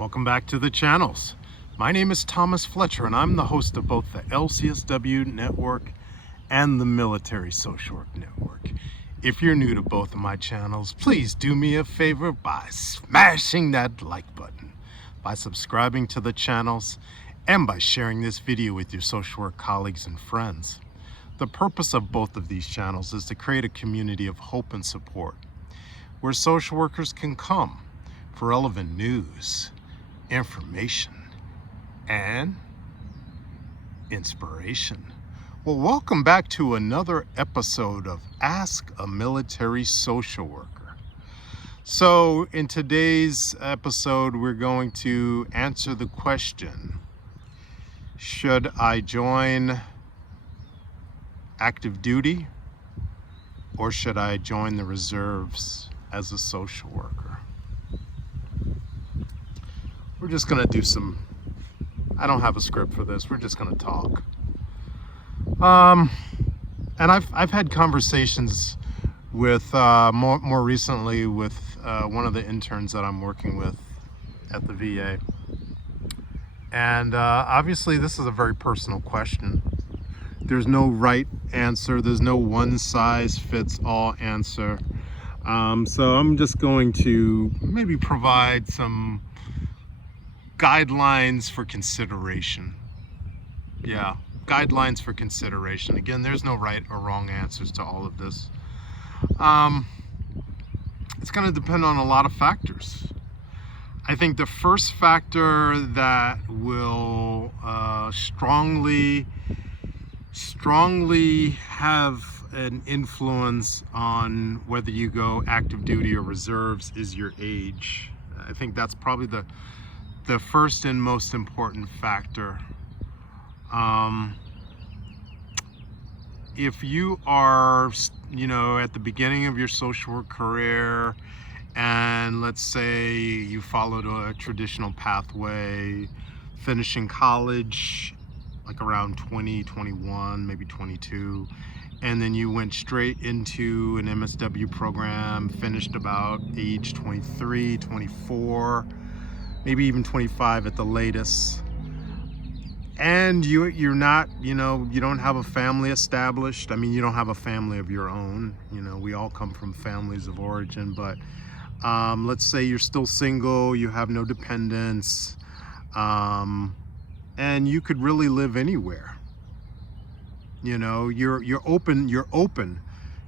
Welcome back to the channels. My name is Thomas Fletcher and I'm the host of both the LCSW network and the Military Social Work Network. If you're new to both of my channels, please do me a favor by smashing that like button, by subscribing to the channels, and by sharing this video with your social work colleagues and friends. The purpose of both of these channels is to create a community of hope and support, where social workers can come for relevant news, information, and inspiration. Well, welcome back to another episode of Ask a Military Social Worker. So in today's episode, we're going to answer the question, should I join active duty or should I join the reserves as a social worker? We're just gonna do some, I don't have a script for this, we're just gonna talk. And I've had conversations with, more recently with one of the interns that I'm working with at the VA. And obviously this is a very personal question. There's no right answer, there's no one size fits all answer. So I'm just going to maybe provide some guidelines for consideration. Yeah, guidelines for consideration. Again, there's no right or wrong answers to all of this. It's going to depend on a lot of factors. I think the first factor that will strongly have an influence on whether you go active duty or reserves is your age. I think that's probably the first and most important factor. If you are, at the beginning of your social work career, and let's say you followed a traditional pathway, finishing college like around 20, 21, maybe 22, and then you went straight into an MSW program, finished about age 23, 24, maybe even 25 at the latest, and you're not, you don't have a family established. I mean, you don't have a family of your own. We all come from families of origin, but let's say you're still single, you have no dependents, and you could really live anywhere. You're open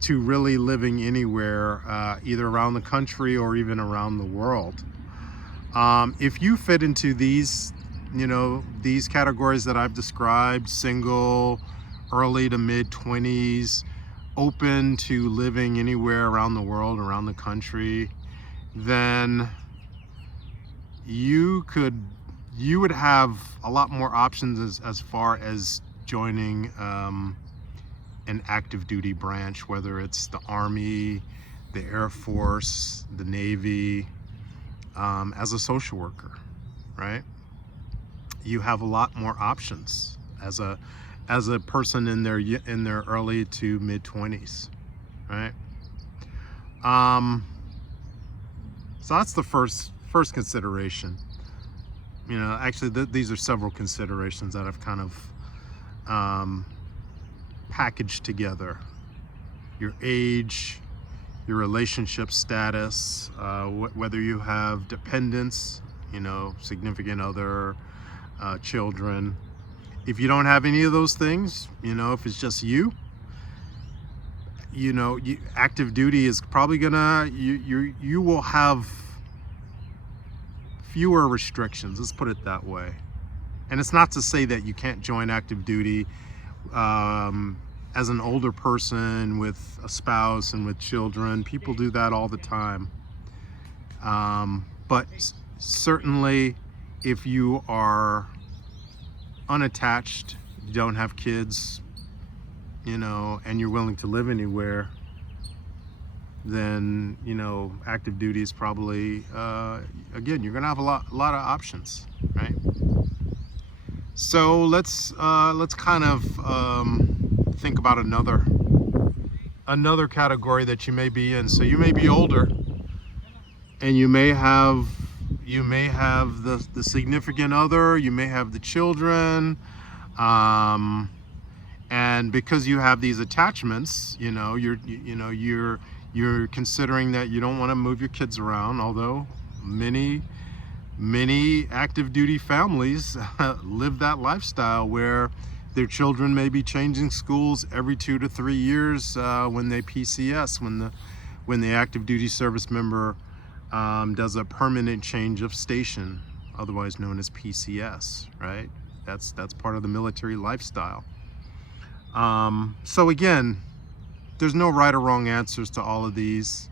to really living anywhere, either around the country or even around the world. If you fit into these categories that I've described, single, early to mid 20s, open to living anywhere around the world, around the country, then you would have a lot more options as far as joining an active duty branch, whether it's the Army, the Air Force, the Navy, as a social worker, right? You have a lot more options as a person in their early to mid 20s, right? So that's the first consideration. Actually these are several considerations that I've kind of packaged together. Your age, your relationship status, whether you have dependents, significant other, children. If you don't have any of those things, if it's just you, active duty is probably gonna, you will have fewer restrictions, let's put it that way. And it's not to say that you can't join active duty as an older person with a spouse and with children. People do that all the time. But certainly if you are unattached, you don't have kids, and you're willing to live anywhere, then active duty is probably again, you're gonna have a lot of options, right? So let's kind of think about another category that you may be in. So you may be older and you may have you may have the significant other, you may have the children, and because you have these attachments, you're considering that you don't want to move your kids around, although many active duty families live that lifestyle where their children may be changing schools every 2 to 3 years when they PCS, when the active duty service member does a permanent change of station, otherwise known as PCS, right? That's part of the military lifestyle. So again, there's no right or wrong answers to all of these.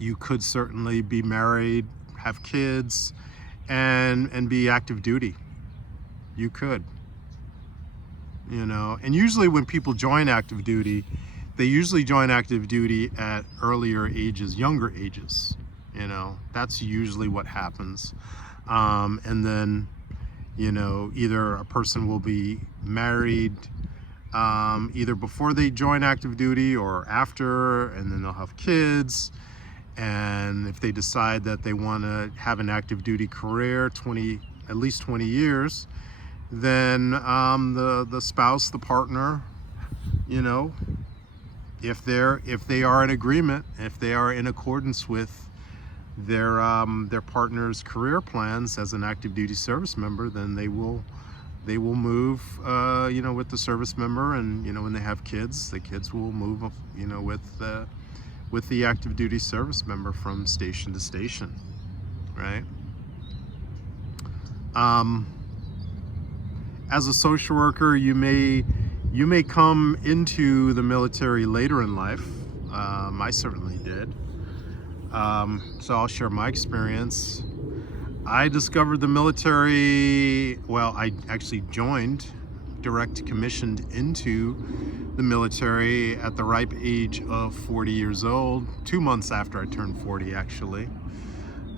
You could certainly be married, have kids, and be active duty. You could, and usually when people join active duty, they usually join active duty at earlier ages, younger ages. That's usually what happens. And then, either a person will be married either before they join active duty or after, and then they'll have kids. And if they decide that they want to have an active duty career, at least 20 years, then the spouse, the partner, if they are in agreement, if they are in accordance with their partner's career plans as an active duty service member, then they will move with the service member, and when they have kids, the kids will move with the active duty service member from station to station, right? As a social worker, you may come into the military later in life. I certainly did. So I'll share my experience. I discovered the military, well, I actually joined, direct commissioned into the military at the ripe age of 40 years old, 2 months after I turned 40, actually.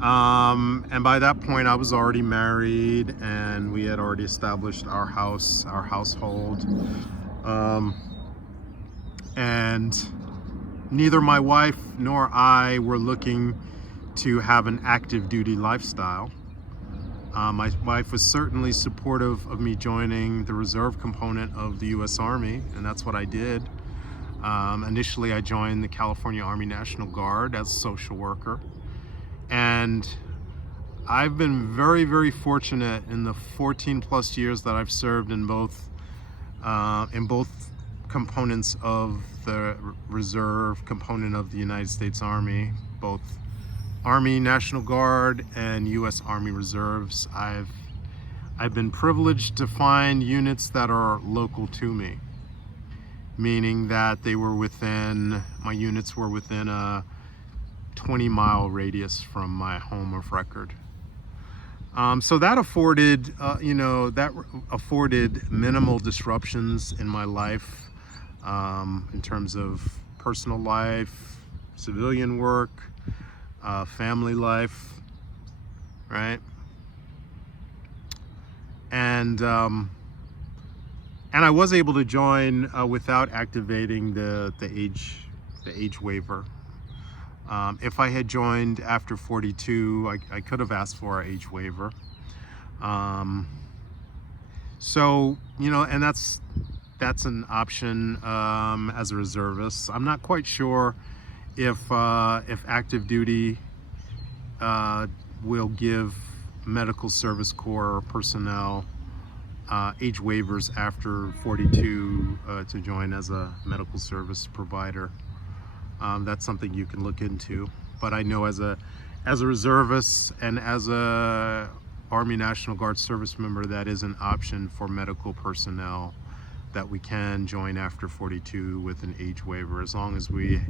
And by that point, I was already married, and we had already established our household. And neither my wife nor I were looking to have an active duty lifestyle. My wife was certainly supportive of me joining the reserve component of the US Army, and that's what I did. Initially, I joined the California Army National Guard as a social worker. And I've been very, very fortunate in the 14 plus years that I've served in both components of the reserve component of the United States Army, both Army National Guard and US Army Reserves. I've been privileged to find units that are local to me, meaning that my units were within a 20-mile radius from my home of record. So that afforded minimal disruptions in my life, in terms of personal life, civilian work, family life, right? And I was able to join without activating the age waiver. If I had joined after 42, I could have asked for an age waiver. So, and that's an option as a reservist. I'm not quite sure if active duty will give medical service corps personnel age waivers after 42 to join as a medical service provider. That's something you can look into. But I know as a reservist and as a Army National Guard service member, that is an option for medical personnel, that we can join after 42 with an age waiver, as long as we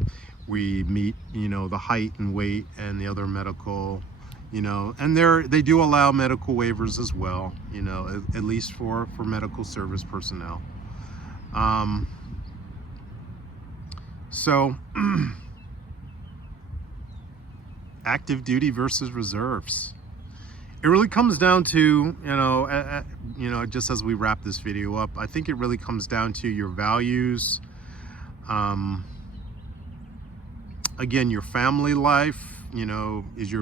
meet, the height and weight and the other medical, and they do allow medical waivers as well, at least for medical service personnel. So active duty versus reserves. It really comes down to, just as we wrap this video up, I think it really comes down to your values. Again, your family life, is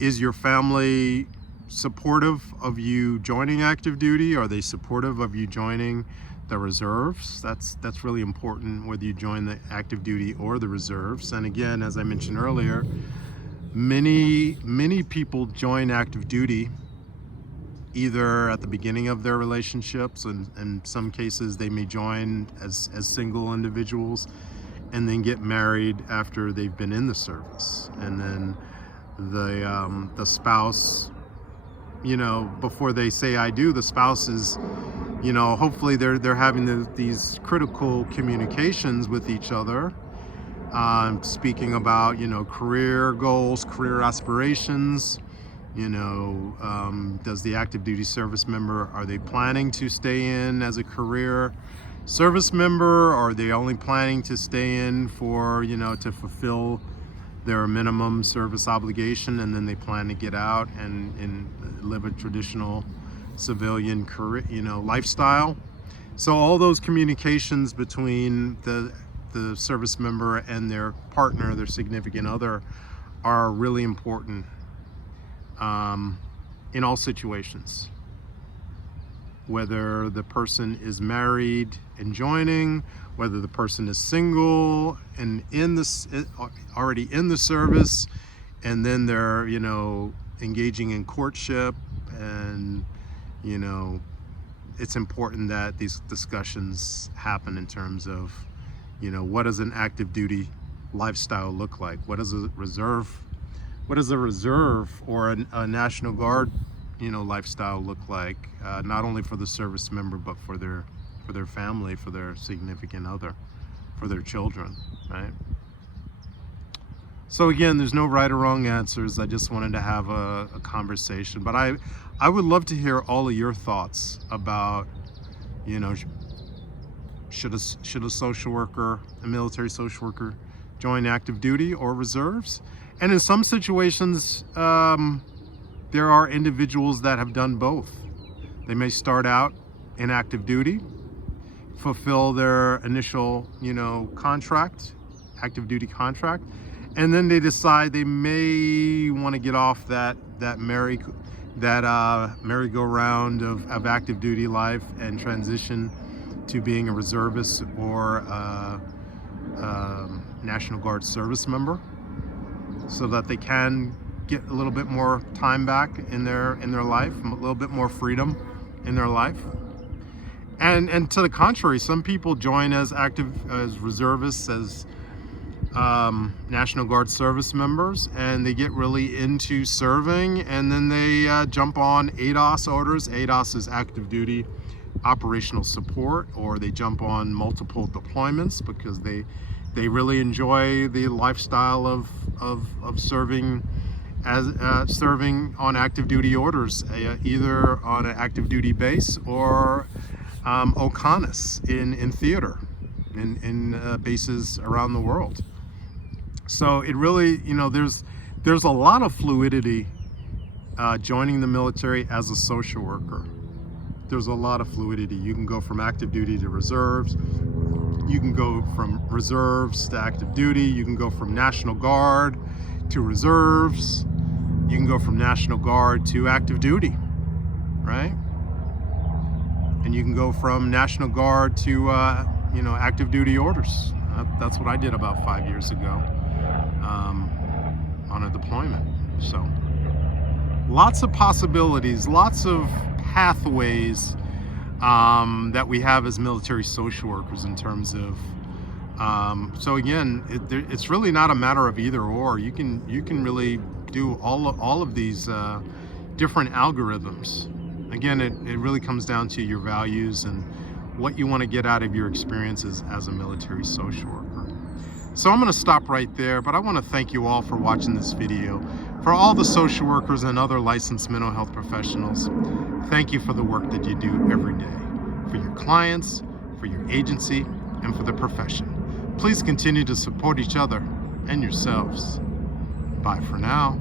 Is your family supportive of you joining active duty? Are they supportive of you joining the reserves? That's really important, whether you join the active duty or the reserves. And again, as I mentioned earlier, many people join active duty either at the beginning of their relationships, and in some cases they may join as single individuals and then get married after they've been in the service. And then the spouse, you know, before they say I do, the spouse is, you know, hopefully they're having these critical communications with each other, speaking about, you know, career goals, career aspirations. You know, does the active duty service member, are they planning to stay in as a career service member, or are they only planning to stay in for, you know, to fulfill their minimum service obligation, and then they plan to get out and live a traditional civilian career, you know, lifestyle. So all those communications between the service member and their partner, their significant other, are really important in all situations. Whether the person is married and joining, whether the person is single and already in the service, and then they're, you know, engaging in courtship. And, you know, it's important that these discussions happen in terms of, you know, what does an active duty lifestyle look like? What does a reserve or a National Guard, you know, lifestyle look like, not only for the service member, but for their family, for their significant other, for their children, right? So again, there's no right or wrong answers. I just wanted to have a conversation, but I would love to hear all of your thoughts about, you know, should a social worker, a military social worker, join active duty or reserves? And in some situations, there are individuals that have done both. They may start out in active duty, fulfill their initial, you know, contract, active duty contract, and then they decide they may want to get off that merry-go-round of active duty life and transition to being a reservist or a National Guard service member, so that they can get a little bit more time back in their life, a little bit more freedom in their life. And to the contrary, some people join as reservists, as National Guard service members, and they get really into serving, and then they jump on ADOS orders. ADOS is active duty operational support, or they jump on multiple deployments because they really enjoy the lifestyle of serving serving on active duty orders, either on an active duty base or OCONUS in theater, in bases around the world. So it really, you know, there's a lot of fluidity joining the military as a social worker. There's a lot of fluidity. You can go from active duty to reserves. You can go from reserves to active duty. You can go from National Guard to reserves. You can go from National Guard to active duty, right? And you can go from National Guard to, you know, active duty orders. That's what I did about 5 years ago on a deployment. So lots of possibilities, lots of pathways that we have as military social workers in terms of, so again, it's really not a matter of either or. You can really do all of these different algorithms. Again, it really comes down to your values and what you want to get out of your experiences as a military social worker. So I'm going to stop right there, but I want to thank you all for watching this video. For all the social workers and other licensed mental health professionals, thank you for the work that you do every day, for your clients, for your agency, and for the profession. Please continue to support each other and yourselves. Bye for now.